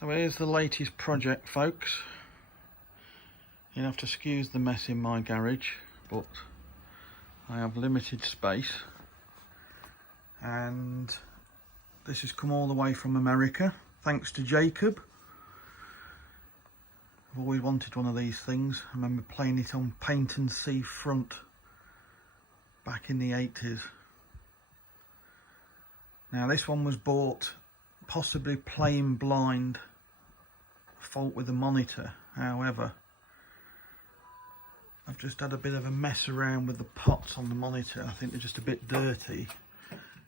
So here's the latest project, folks. You'll have to excuse the mess in my garage, but I have limited space, and this has come all the way from America, thanks to Jacob. I've always wanted one of these things. I remember playing it on Paint and See Front back in the 80s. Now this one was bought possibly plain blind, fault with the monitor. However, I've just had a bit of a mess around with the pots on the monitor. I think they're just a bit dirty,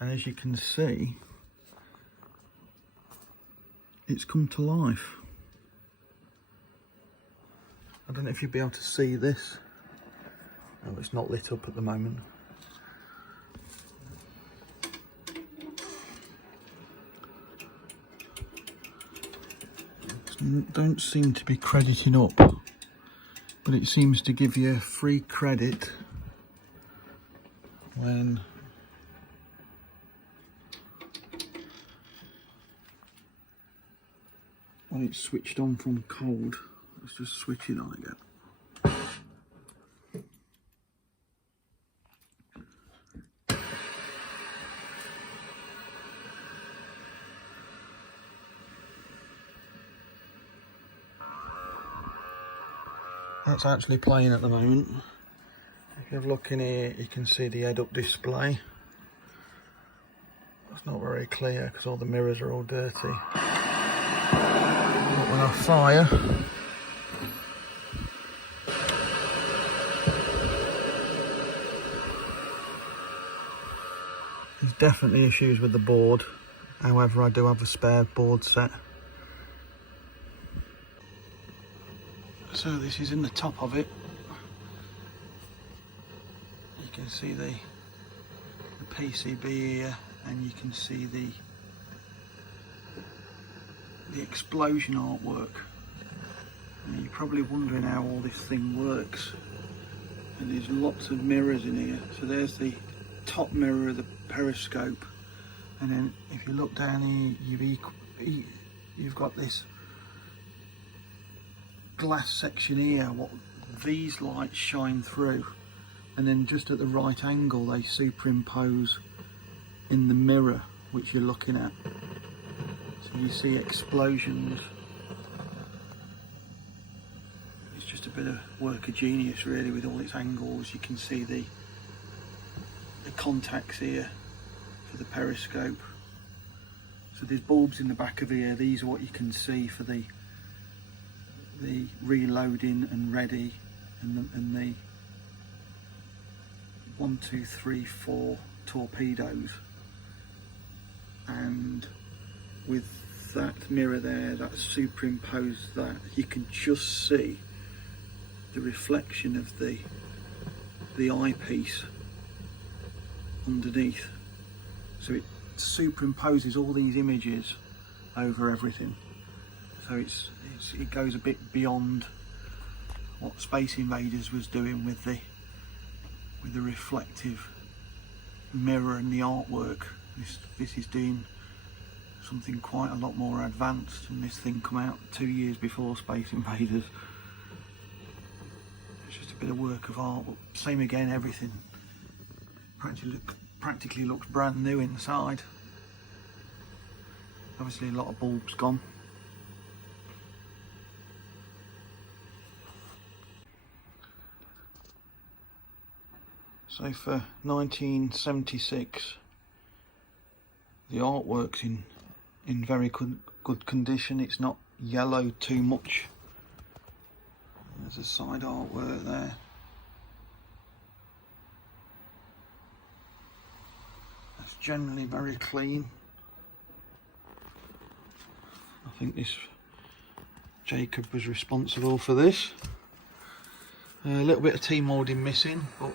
and as you can see, it's come to life. I don't know if you'll be able to see this. Oh, it's not lit up at the moment. Don't seem to be crediting up, but it seems to give you free credit when it's switched on from cold. Let's just switch it on again. That's actually playing at the moment. If you have a look in here, you can see the head-up display. That's not very clear because all the mirrors are all dirty. But when I fire, there's definitely issues with the board. However, I do have a spare board set. So this is in the top of it. You can see the PCB here, and you can see the explosion artwork. And you're probably wondering how all this thing works. And there's lots of mirrors in here. So there's the top mirror of the periscope, and then if you look down here, you've got this glass section here, what these lights shine through, and then just at the right angle they superimpose in the mirror which you're looking at, so you see explosions. It's just a bit of work of genius really, with all its angles. You can see the contacts here for the periscope. So there's bulbs in the back of here. These are what you can see for the reloading and ready, and the 1, 2, 3, 4 torpedoes. And with that mirror there, that superimposed that, you can just see the reflection of the eyepiece underneath. So it superimposes all these images over everything. So it goes a bit beyond what Space Invaders was doing with the reflective mirror and the artwork. This is doing something quite a lot more advanced, and this thing come out 2 years before Space Invaders. It's just a bit of work of art, but same again, everything practically looks brand new inside. Obviously a lot of bulbs gone. So for 1976, the artwork's in very good condition. It's not yellowed too much. There's a side artwork there. That's generally very clean. I think Jacob was responsible for this. A little bit of T-molding missing, but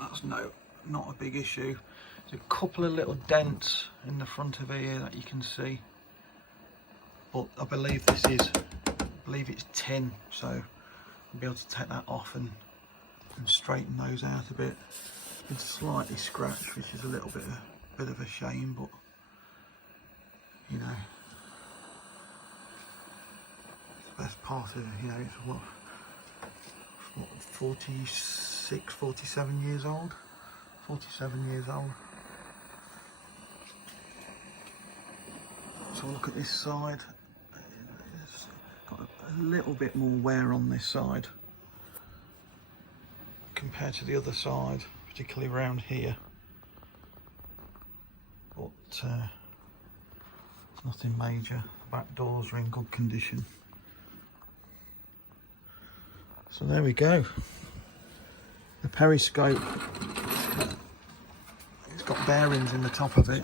that's not a big issue. There's a couple of little dents in the front of here that you can see, but I believe it's tin, so I'll be able to take that off and straighten those out a bit. It's slightly scratched, which is a little bit of a shame, but you know, part of, you know, it's what 46, 47 years old. 47 years old. So look at this side. It's got a little bit more wear on this side compared to the other side, particularly around here. But nothing major. The back doors are in good condition. So there we go. The periscope, it's got bearings in the top of it.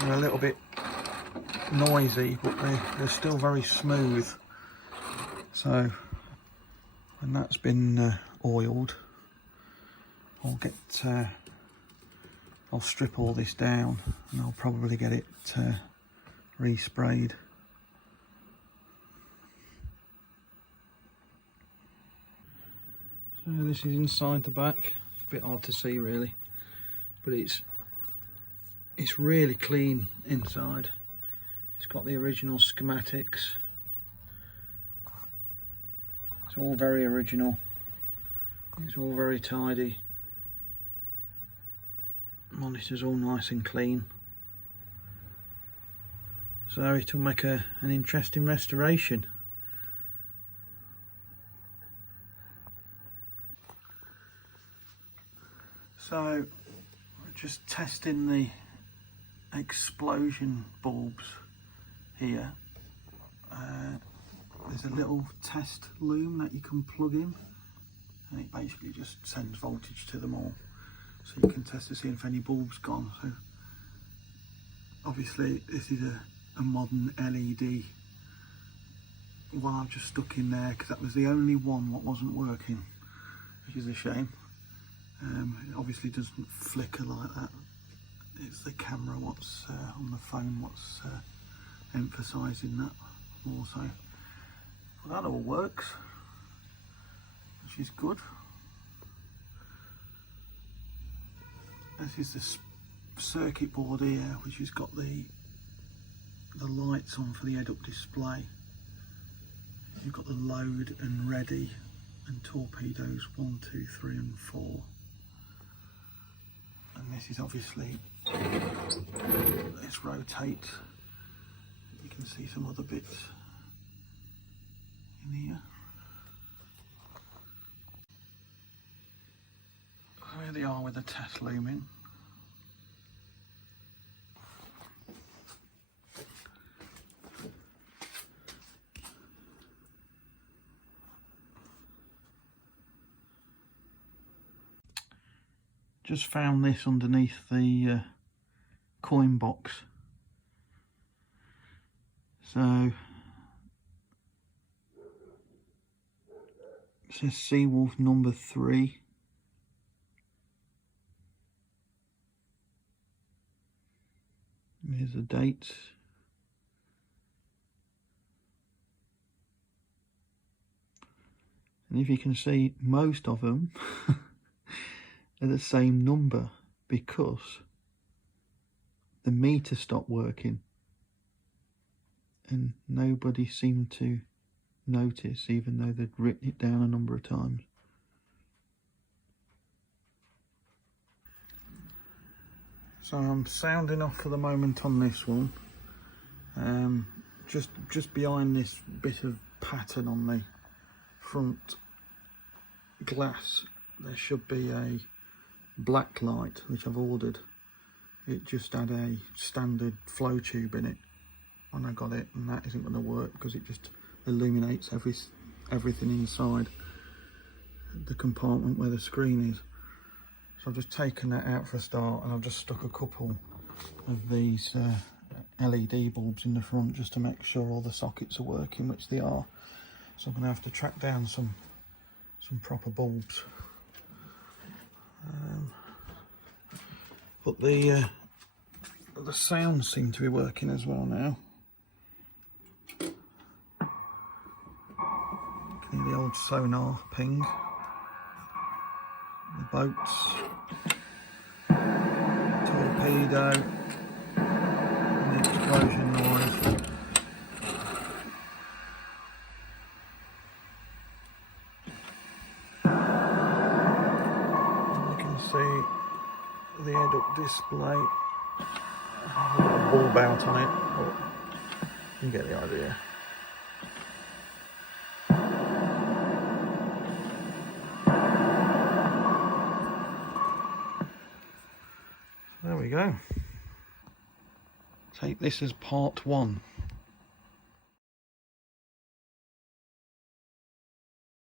They're a little bit noisy, but they're still very smooth. So when that's been oiled, I'll strip all this down and I'll probably get it resprayed. So this is inside the back. It's a bit hard to see really, but it's really clean inside. It's got the original schematics. It's all very original. It's all very tidy. Monitor's all nice and clean. So it'll make an interesting restoration. So just testing the explosion bulbs here. There's a little test loom that you can plug in, and it basically just sends voltage to them all, so you can test to see if any bulb's gone. So obviously this is a modern LED one I've just stuck in there because that was the only one that wasn't working, which is a shame. It obviously doesn't flicker like that. It's the camera what's on the phone what's emphasising that more so. Well, that all works, which is good. This is the circuit board here, which has got the lights on for the head-up display. You've got the load and ready and torpedoes 1, 2, 3 and 4. And this is obviously, this rotates. You can see some other bits in here. Here they are with the test looming. Just found this underneath the coin box. So it says Sea Wolf number 3. Here's the dates. And if you can see, most of them are the same number because the meter stopped working and nobody seemed to notice, even though they'd written it down a number of times. So I'm sounding off for the moment on this one. Just behind this bit of pattern on the front glass, there should be a black light which I've ordered. It just had a standard flow tube in it when I got it, and that isn't going to work because it just illuminates everything inside the compartment where the screen is. So I've just taken that out for a start, and I've just stuck a couple of these LED bulbs in the front just to make sure all the sockets are working, which they are. So I'm going to have to track down some proper bulbs. But the sounds seem to be working as well now. Can hear the old sonar ping. The boats, torpedo, and the explosion noise. see the head-up display. A little bulb out on it, but you get the idea. There we go. Take this as part 1.